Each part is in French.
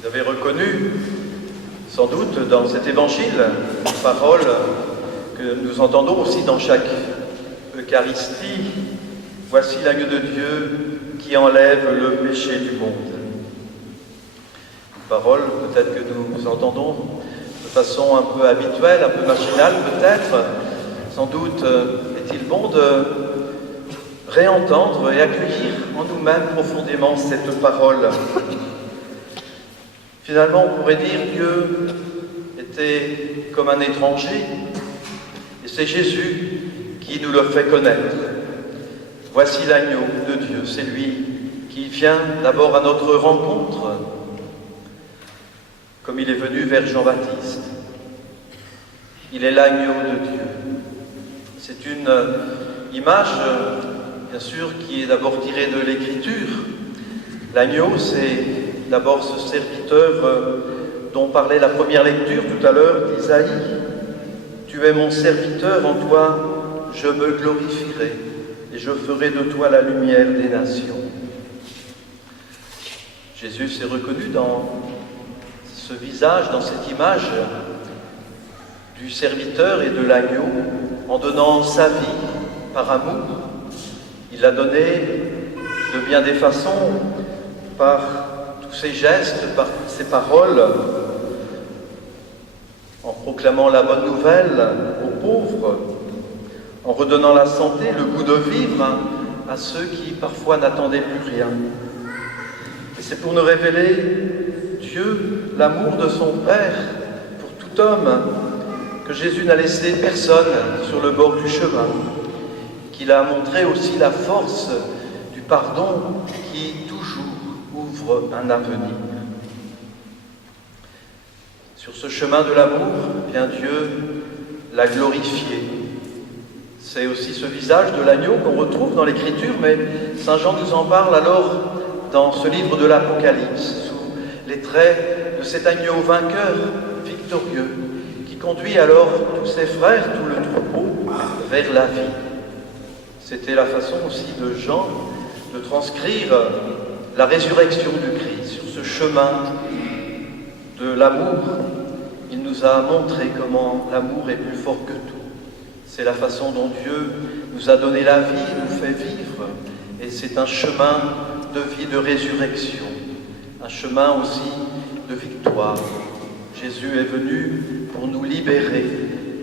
Vous avez reconnu, sans doute, dans cet évangile, une parole que nous entendons aussi dans chaque Eucharistie. Voici l'agneau de Dieu qui enlève le péché du monde. Une parole peut-être que nous entendons de façon un peu habituelle, un peu machinale peut-être. Sans doute est-il bon de réentendre et accueillir en nous-mêmes profondément cette parole. Finalement, on pourrait dire que Dieu était comme un étranger, et c'est Jésus qui nous le fait connaître. Voici l'agneau de Dieu, c'est lui qui vient d'abord à notre rencontre, comme il est venu vers Jean-Baptiste. Il est l'agneau de Dieu. C'est une image, bien sûr, qui est d'abord tirée de l'Écriture. L'agneau, c'est d'abord ce serviteur dont parlait la première lecture tout à l'heure d'Isaïe. Tu es mon serviteur, en toi je me glorifierai et je ferai de toi la lumière des nations. Jésus s'est reconnu dans ce visage, dans cette image du serviteur et de l'agneau, en donnant sa vie par amour. Il l'a donnée de bien des façons, par tous ses gestes, par ses paroles, en proclamant la bonne nouvelle aux pauvres, en redonnant la santé, le goût de vivre à ceux qui parfois n'attendaient plus rien. Et c'est pour nous révéler Dieu, l'amour de son Père pour tout homme, que Jésus n'a laissé personne sur le bord du chemin, qu'il a montré aussi la force du pardon qui toujours ouvre un avenir. Sur ce chemin de l'amour, bien Dieu l'a glorifié. C'est aussi ce visage de l'agneau qu'on retrouve dans l'Écriture, mais Saint Jean nous en parle alors dans ce livre de l'Apocalypse, sous les traits de cet agneau vainqueur, victorieux, qui conduit alors tous ses frères, tout le troupeau, vers la vie. C'était la façon aussi de Jean de transcrire la résurrection du Christ. Sur ce chemin de l'amour, il nous a montré comment l'amour est plus fort que tout. C'est la façon dont Dieu nous a donné la vie, nous fait vivre, et c'est un chemin de vie, de résurrection, un chemin aussi de victoire. Jésus est venu pour nous libérer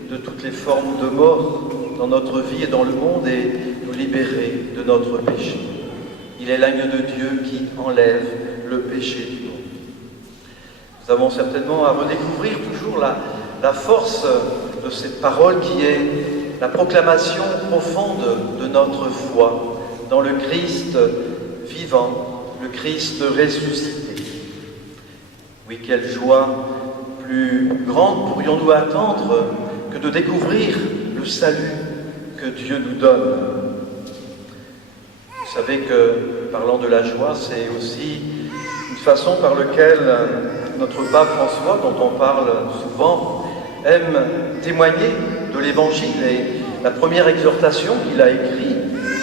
de toutes les formes de mort dans notre vie et dans le monde et nous libérer de notre péché. Il est l'agneau de Dieu qui enlève le péché du monde. Nous avons certainement à redécouvrir toujours la force de cette parole qui est la proclamation profonde de notre foi dans le Christ vivant, le Christ ressuscité. Oui, quelle joie plus grande pourrions-nous attendre que de découvrir le salut que Dieu nous donne. Vous savez que, parlant de la joie, c'est aussi une façon par laquelle notre pape François, dont on parle souvent, aime témoigner de l'Évangile. Et la première exhortation qu'il a écrite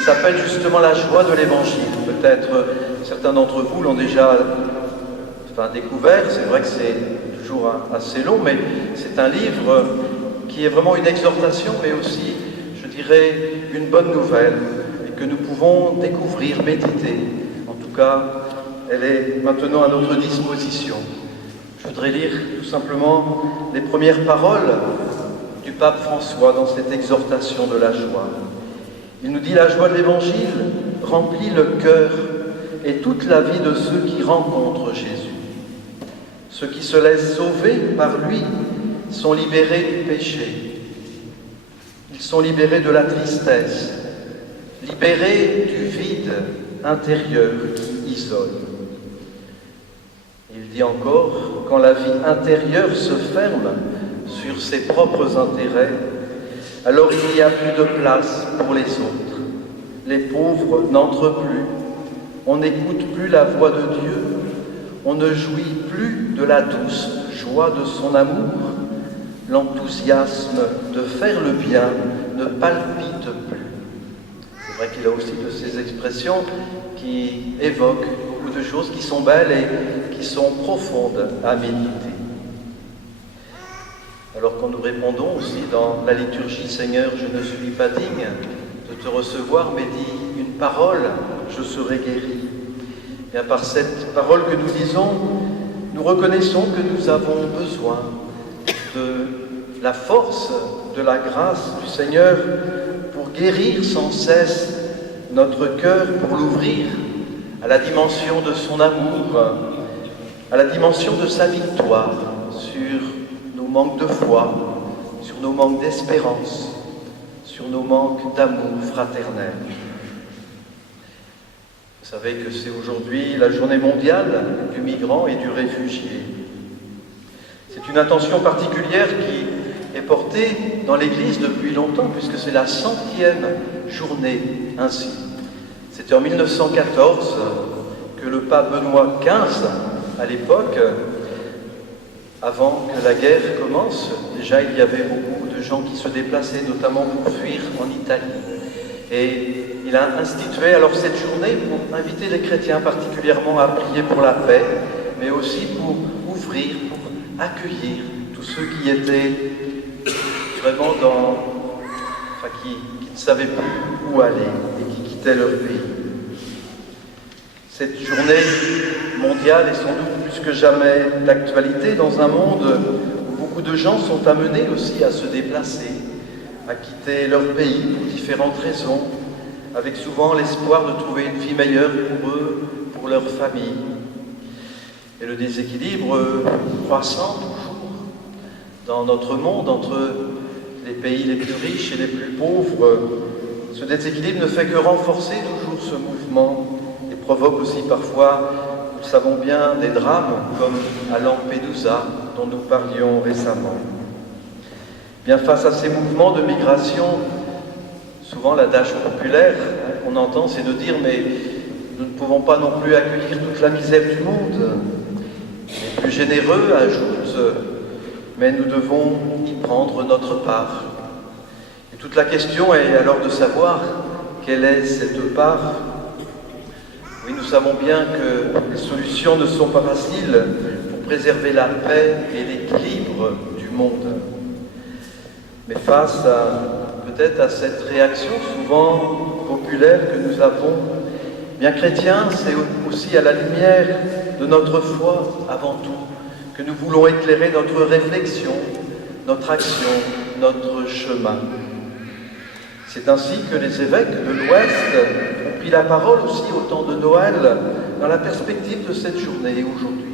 s'appelle justement la joie de l'Évangile. Peut-être certains d'entre vous l'ont déjà découvert. C'est vrai que c'est toujours assez long, mais c'est un livre qui est vraiment une exhortation, mais aussi, je dirais, une bonne nouvelle, et que nous pouvons découvrir, méditer. En tout cas, elle est maintenant à notre disposition. Je voudrais lire tout simplement les premières paroles du pape François dans cette exhortation de la joie. Il nous dit: la joie de l'Évangile remplit le cœur et toute la vie de ceux qui rencontrent Jésus. Ceux qui se laissent sauver par lui sont libérés du péché. Ils sont libérés de la tristesse, libérés du vide intérieur qui isole. Il dit encore, quand la vie intérieure se ferme sur ses propres intérêts, alors il n'y a plus de place pour les autres. Les pauvres n'entrent plus, on n'écoute plus la voix de Dieu, on ne jouit plus de la douce joie de son amour, l'enthousiasme de faire le bien ne palpite plus. C'est vrai qu'il a aussi de ces expressions qui évoquent beaucoup de choses qui sont belles et qui qui sont profondes à méditer. Alors quand nous répondons aussi dans la liturgie « Seigneur, je ne suis pas digne de te recevoir, mais dis une parole, je serai guéri ». Bien, par cette parole que nous disons, nous reconnaissons que nous avons besoin de la force, de la grâce du Seigneur pour guérir sans cesse notre cœur, pour l'ouvrir à la dimension de son amour, à la dimension de sa victoire sur nos manques de foi, sur nos manques d'espérance, sur nos manques d'amour fraternel. Vous savez que c'est aujourd'hui la journée mondiale du migrant et du réfugié. C'est une attention particulière qui est portée dans l'Église depuis longtemps, puisque c'est la 100e journée ainsi. C'était en 1914 que le pape Benoît XV, à l'époque, avant que la guerre commence, déjà il y avait beaucoup de gens qui se déplaçaient, notamment pour fuir en Italie. Et il a institué alors cette journée pour inviter les chrétiens particulièrement à prier pour la paix, mais aussi pour ouvrir, pour accueillir tous ceux qui étaient vraiment qui ne savaient plus où aller et qui quittaient leur pays. Cette journée mondiale est sans doute plus que jamais d'actualité dans un monde où beaucoup de gens sont amenés aussi à se déplacer, à quitter leur pays pour différentes raisons, avec souvent l'espoir de trouver une vie meilleure pour eux, pour leur famille. Et le déséquilibre croissant toujours dans notre monde entre les pays les plus riches et les plus pauvres, ce déséquilibre ne fait que renforcer toujours ce mouvement et provoque aussi parfois, nous le savons bien, des drames comme à Lampedusa dont nous parlions récemment. Bien, face à ces mouvements de migration, souvent l'adage populaire qu'on entend, c'est de dire mais nous ne pouvons pas non plus accueillir toute la misère du monde. Les plus généreux ajoutent, mais nous devons y prendre notre part. Et toute la question est alors de savoir quelle est cette part. Oui, nous savons bien que les solutions ne sont pas faciles pour préserver la paix et l'équilibre du monde. Mais face peut-être à cette réaction souvent populaire que nous avons, bien chrétiens, c'est aussi à la lumière de notre foi avant tout que nous voulons éclairer notre réflexion, notre action, notre chemin. C'est ainsi que les évêques de l'Ouest ont pris la parole aussi au temps de Noël dans la perspective de cette journée aujourd'hui.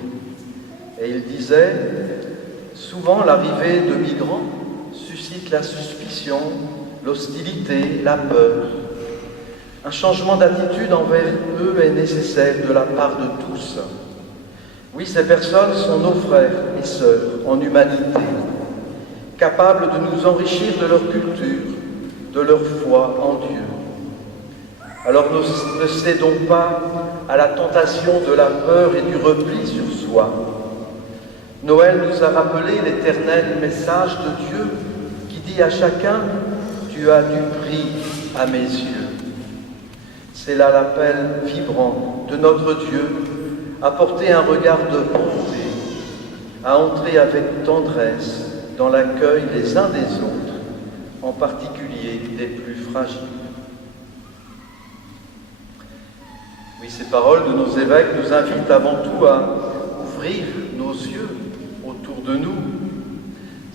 Et ils disaient, souvent l'arrivée de migrants suscite la suspicion, l'hostilité, la peur. Un changement d'attitude envers eux est nécessaire de la part de tous. Oui, ces personnes sont nos frères et sœurs en humanité, capables de nous enrichir de leur culture, de leur foi en Dieu. Alors ne cédons pas à la tentation de la peur et du repli sur soi. Noël nous a rappelé l'éternel message de Dieu qui dit à chacun « Tu as du prix à mes yeux ». C'est là l'appel vibrant de notre Dieu à porter un regard de bonté, à entrer avec tendresse dans l'accueil les uns des autres, en particulier des plus fragiles. Oui, ces paroles de nos évêques nous invitent avant tout à ouvrir nos yeux autour de nous.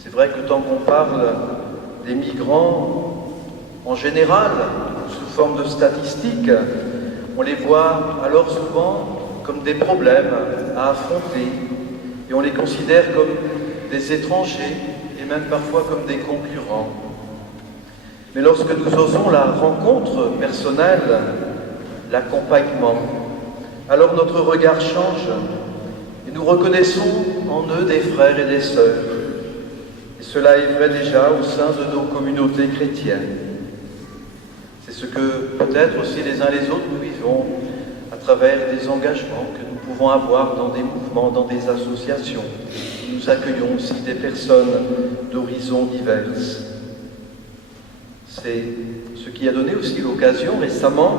C'est vrai que tant qu'on parle des migrants en général, sous forme de statistiques, on les voit alors souvent comme des problèmes à affronter et on les considère comme des étrangers et même parfois comme des concurrents. Mais lorsque nous osons la rencontre personnelle, l'accompagnement, alors notre regard change et nous reconnaissons en eux des frères et des sœurs. Et cela est vrai déjà au sein de nos communautés chrétiennes. C'est ce que peut-être aussi les uns les autres nous vivons à travers des engagements que nous pouvons avoir dans des mouvements, dans des associations. Nous accueillons aussi des personnes d'horizons divers. C'est ce qui a donné aussi l'occasion récemment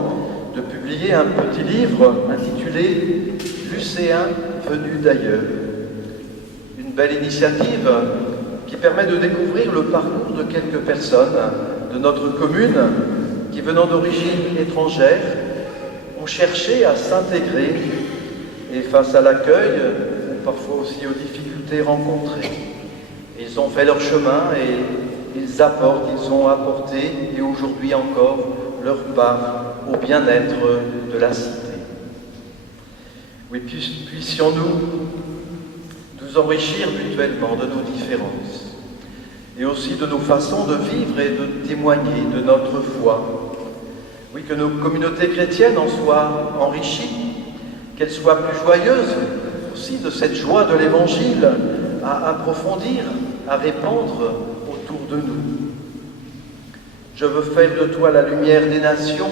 de publier un petit livre intitulé « Lucéens venus d'ailleurs. Une belle initiative qui permet de découvrir le parcours de quelques personnes de notre commune qui, venant d'origine étrangère, ont cherché à s'intégrer et face à l'accueil, ou parfois aussi aux difficultés rencontrées, ils ont fait leur chemin et ils ont apporté et aujourd'hui encore leur part au bien-être de la cité. Oui, puissions-nous nous enrichir mutuellement de nos différences et aussi de nos façons de vivre et de témoigner de notre foi. Oui, que nos communautés chrétiennes en soient enrichies, qu'elles soient plus joyeuses aussi de cette joie de l'Évangile à approfondir, à répandre autour de nous. Je veux faire de toi la lumière des nations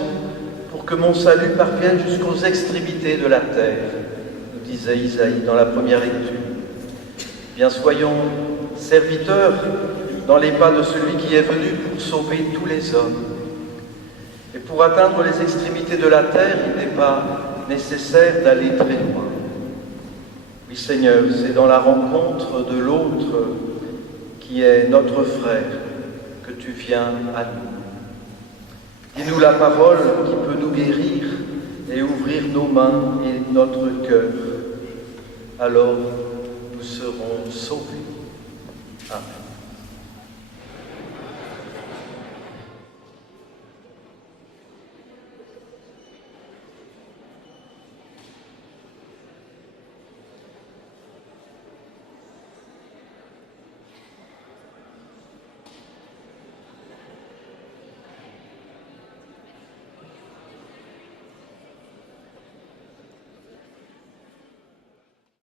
pour que mon salut parvienne jusqu'aux extrémités de la terre, nous disait Isaïe dans la première lecture. Bien, soyons serviteurs dans les pas de celui qui est venu pour sauver tous les hommes. Et pour atteindre les extrémités de la terre, il n'est pas nécessaire d'aller très loin. Oui, Seigneur, c'est dans la rencontre de l'autre qui est notre frère que tu viens à nous. Dis-nous la parole qui peut nous guérir et ouvrir nos mains et notre cœur. Alors, nous serons sauvés. Amen.